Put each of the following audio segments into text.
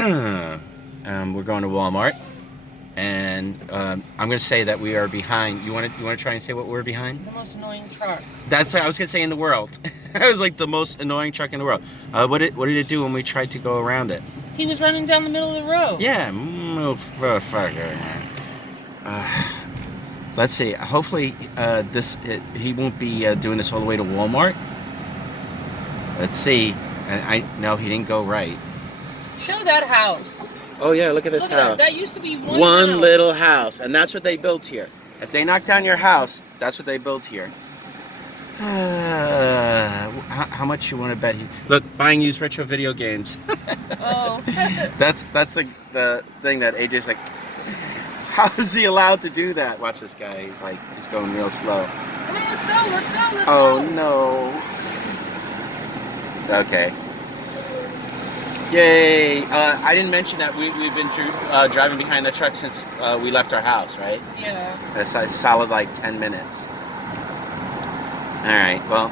We're going to Walmart, and I'm going to say that we are behind. You want to try and say what we're behind? The most annoying truck. That's what I was going to say in the world. I was like the most annoying truck in the world. What did it do when we tried to go around it? He was running down the middle of the road. Yeah, motherfucker. Let's see. Hopefully, he won't be doing this all the way to Walmart. Let's see. No, he didn't go right. Show that house. Oh yeah, look at this house. That used to be one house. Little house, and that's what they built here. If they knock down your house, that's what they built here. How much you want to bet look, buying used retro video games. Oh. that's the thing that AJ's like, how is he allowed to do that? Watch this guy. He's like just going real slow. Come on, let's go. Let's go. Oh no. Okay. Yay! I didn't mention that we've been driving behind the truck since we left our house, right? Yeah. That's a solid like 10 minutes. All right. Well,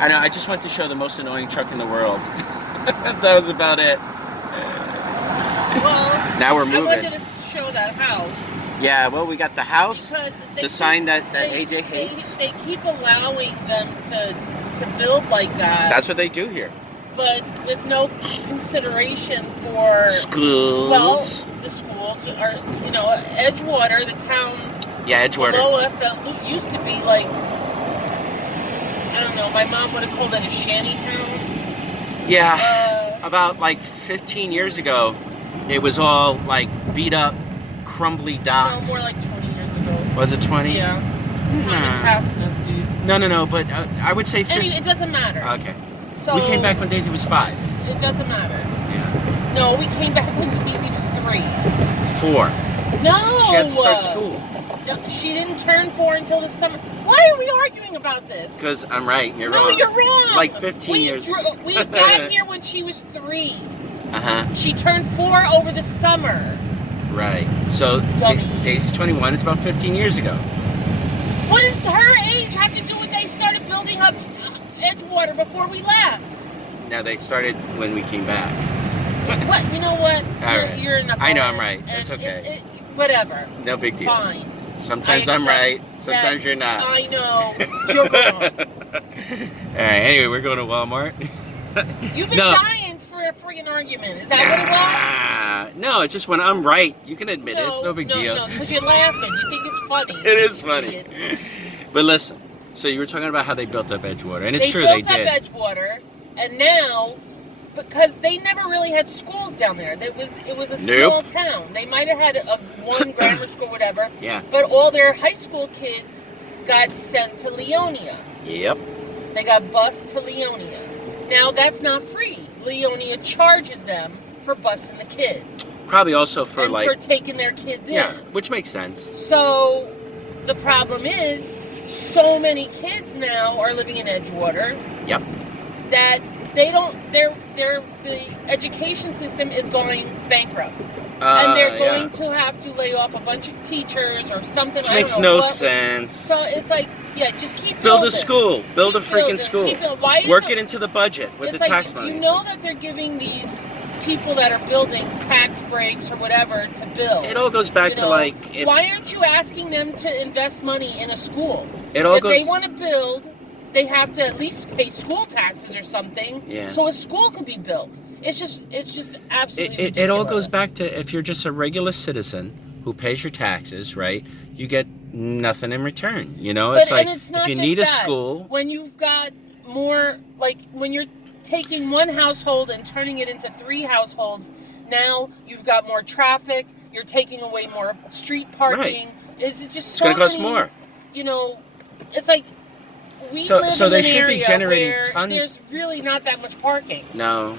I know. I just went to show the most annoying truck in the world. That was about it. Well, now we're moving. I wanted to show that house. Yeah. Well, we got the house, the sign that AJ hates. They keep allowing them to build like that. That's what they do here. But with no consideration for schools. Well, the schools are, Edgewater, the town. Yeah, Edgewater. Below us that used to be like, I don't know. My mom would have called it a shanty town. Yeah. About like 15 years ago, it was all like beat up, crumbly docks. No, more like 20 years ago. Was it 20? Yeah. Time is passing us, dude. No. But I would say 50. Anyway, it doesn't matter. Okay. So we came back when Daisy was 5. It doesn't matter. Yeah. No, we came back when Daisy was 3. 4. No. She had to start school. No, she didn't turn 4 until the summer. Why are we arguing about this? Because I'm right, you're wrong. wrong. No, you're wrong. Like 15 years. We got here when she was 3. Uh-huh. She turned 4 over the summer. Right. So Daisy's 21. It's about 15 years ago. What does her age have to do with they started building up Edgewater before we left? Now they started when we came back. What? You know what? You're in a I know I'm right. It's okay. Whatever. No big deal. Fine. Sometimes I'm right. Sometimes you're not. I know. You're wrong. All right. Anyway, we're going to Walmart. You've been dying for a freaking argument. Is that what it was? No, it's just when I'm right. You can admit it. It's no big deal. No, because you're laughing. You think it's funny. It is funny. But listen. So you were talking about how they built up Edgewater, and it's true they did. They built up Edgewater, and now, because they never really had schools down there. It was a small town. They might have had one grammar school, whatever. Yeah. But all their high school kids got sent to Leonia. Yep. They got bused to Leonia. Now that's not free. Leonia charges them for busing the kids. Probably also for for taking their kids in. Yeah, which makes sense. So the problem is, so many kids now are living in Edgewater. Yep. That the education system is going bankrupt. And they're going to have to lay off a bunch of teachers or something. Which makes no sense. So it's like, just keep building. Build a school. Build a freaking school. Work it into the budget with the tax money. You know that they're giving these people that are building tax breaks or whatever to build. It all goes back to like... why aren't you asking them to invest money in a school? If they want to build, they have to at least pay school taxes or something. Yeah. So a school could be built. It's just absolutely ridiculous. It all goes back to if you're just a regular citizen who pays your taxes, right? You get nothing in return. It's like if you need a school. When you've got more, like when you're taking one household and turning it into 3 households, now you've got more traffic. You're taking away more street parking. Right. It's going to cost more. It's like we live in an area where tons. There's really not that much parking. No,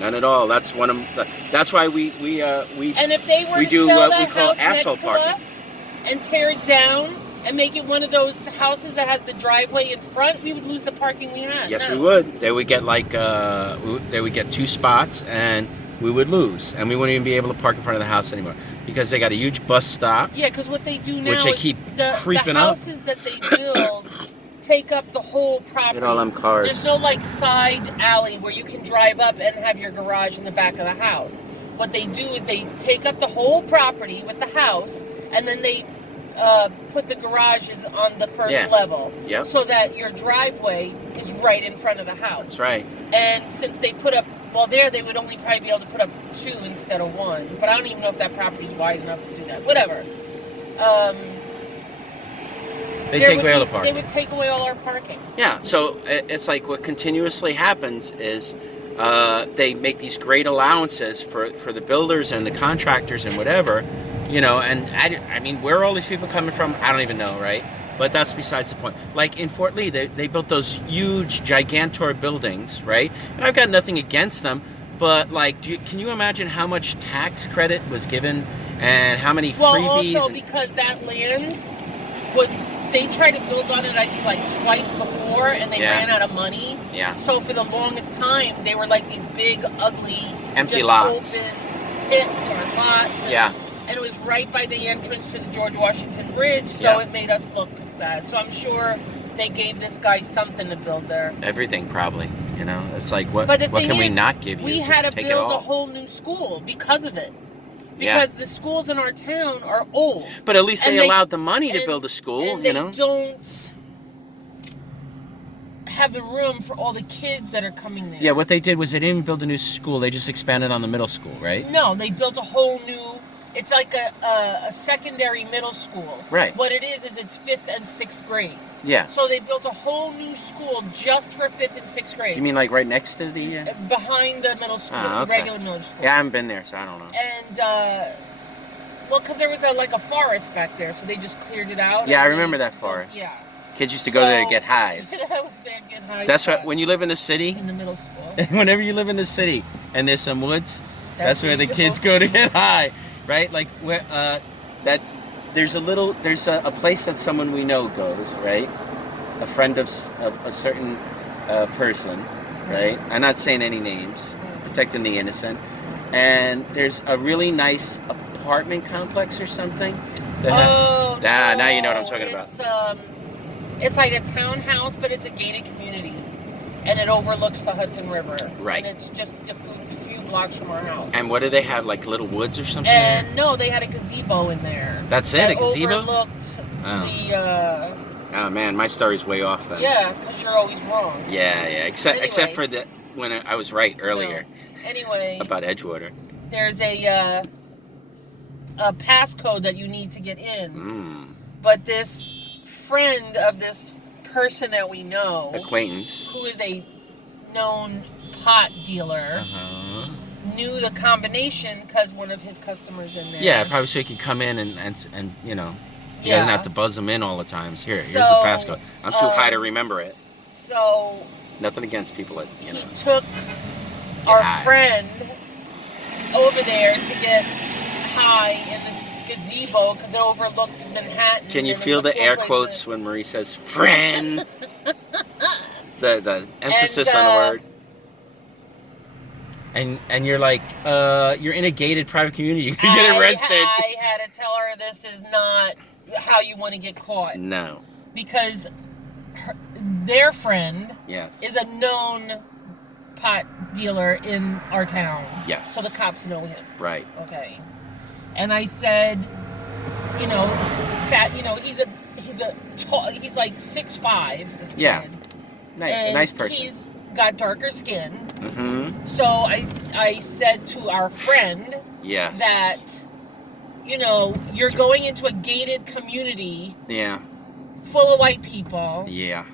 none at all. That's why we and if they were to do sell what that we call house asshole next to parking us and tear it down and make it one of those houses that has the driveway in front, we would lose the parking we have. Yes, we would. They would get they would get 2 spots and we would lose, and we wouldn't even be able to park in front of the house anymore because they got a huge bus stop. Yeah, because what they do now which they is keep the creeping houses up. that they build take up the whole property. Look at all them cars. There's no like side alley where you can drive up and have your garage in the back of the house. What they do is they take up the whole property with the house, and then they put the garages on the first level. Yep. So that your driveway is right in front of the house. That's right. And since they put up, well, there they would only probably be able to put up 2 instead of 1. But I don't even know if that property's wide enough to do that. Whatever. They take away all the parking. They would take away all our parking. Yeah, so it's like what continuously happens is they make these great allowances for the builders and the contractors and whatever, you know, and I mean, where are all these people coming from? I don't even know, right? But that's besides the point. Like in Fort Lee, they built those huge, gigantor buildings, right? And I've got nothing against them, but like, can you imagine how much tax credit was given and how many freebies? Well, also because that land was... They tried to build on it, I think, like twice before, and they ran out of money. Yeah. So for the longest time, they were like these big, ugly, empty lots, open pits or lots. And, and it was right by the entrance to the George Washington Bridge, so it made us look bad. So I'm sure they gave this guy something to build there. Everything, probably. You know, it's like what can we not give you? We had to build a whole new school because of it. Because the schools in our town are old. But at least they allowed the money to build a school, you know? They don't have the room for all the kids that are coming there. Yeah, what they did was they didn't even build a new school. They just expanded on the middle school, right? No, they built a whole new... It's like a secondary middle school. Right. What it is it's 5th and 6th grades. Yeah. So they built a whole new school just for 5th and 6th grade. You mean like right next to the... Behind the middle school, the regular middle school. Yeah, I haven't been there, so I don't know. And, well, because there was like a forest back there, so they just cleared it out. Yeah, I remember that forest. Yeah. Kids used to go there to get highs. I was there to get highs. That's what, when you live in the city... In the middle school. Whenever you live in the city and there's some woods, that's where the kids go to get high. Right, like where there's a place that someone we know goes, right? A friend of a certain person, right? I'm not saying any names, protecting the innocent. And there's a really nice apartment complex or something. No, now you know what I'm talking about. It's like a townhouse, but it's a gated community, and it overlooks the Hudson River. Right. And it's just a few blocks from our house. And what do they have, like little woods or something? And no, they had a gazebo in there. That's it, a gazebo? Overlooked the... Oh man, my story's way off then. Yeah, because you're always wrong. Yeah, except for when I was right earlier. No. Anyway. About Edgewater. There's a passcode that you need to get in. But this friend of this person that we know, acquaintance, who is a known pot dealer, knew the combination because one of his customers in there. Yeah, probably so he could come in and you know, he doesn't have to buzz them in all the time. Here's the passcode. I'm too high to remember it. So nothing against people that he took our friend over there to get high in this gazebo because it overlooked Manhattan. Can you feel the air quotes when Marie says friend? the emphasis on the word. And you're like, you're in a gated private community. You could get arrested. I had to tell her this is not how you want to get caught. No. Because their friend is a known pot dealer in our town. Yes. So the cops know him. Right. Okay. And I said, you know, he's like 6'5", this kid. Nice person. He's got darker skin. So I said to our friend that, you know, you're going into a gated community full of white people. Yeah.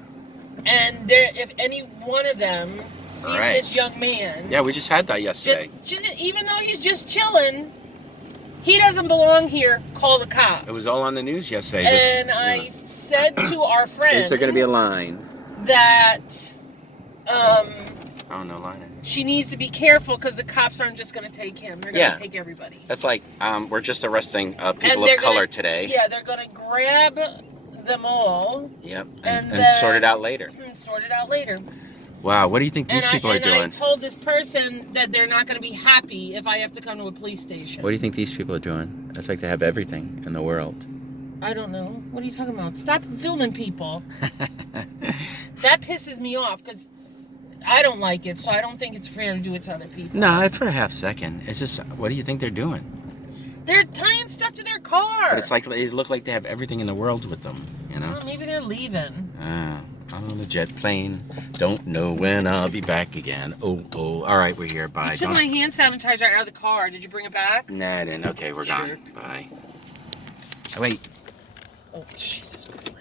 And if any one of them sees this young man... Yeah, we just had that yesterday. Even though he's just chilling, he doesn't belong here, call the cops. It was all on the news yesterday. And I said to our friend... Is there going to be a line? That... Oh, no line. She needs to be careful because the cops aren't just going to take him. They're going to take everybody. That's like, we're just arresting people of color today. Yeah, they're going to grab them all. Yep, and sort it out later. Sort it out later. Wow, what do you think these people are doing? I told this person that they're not going to be happy if I have to come to a police station. What do you think these people are doing? It's like they have everything in the world. I don't know. What are you talking about? Stop filming people. That pisses me off because I don't like it, so I don't think it's fair to do it to other people. No, for a half second. It's just, what do you think they're doing? They're tying stuff to their car. But it's like they look like they have everything in the world with them, you know? Well, maybe they're leaving. On a jet plane. Don't know when I'll be back again. Oh. All right, we're here. Bye. You took my hand sanitizer out of the car. Did you bring it back? Nah, I didn't. Okay, we're gone. Bye. Oh, wait. Oh, Jesus Christ.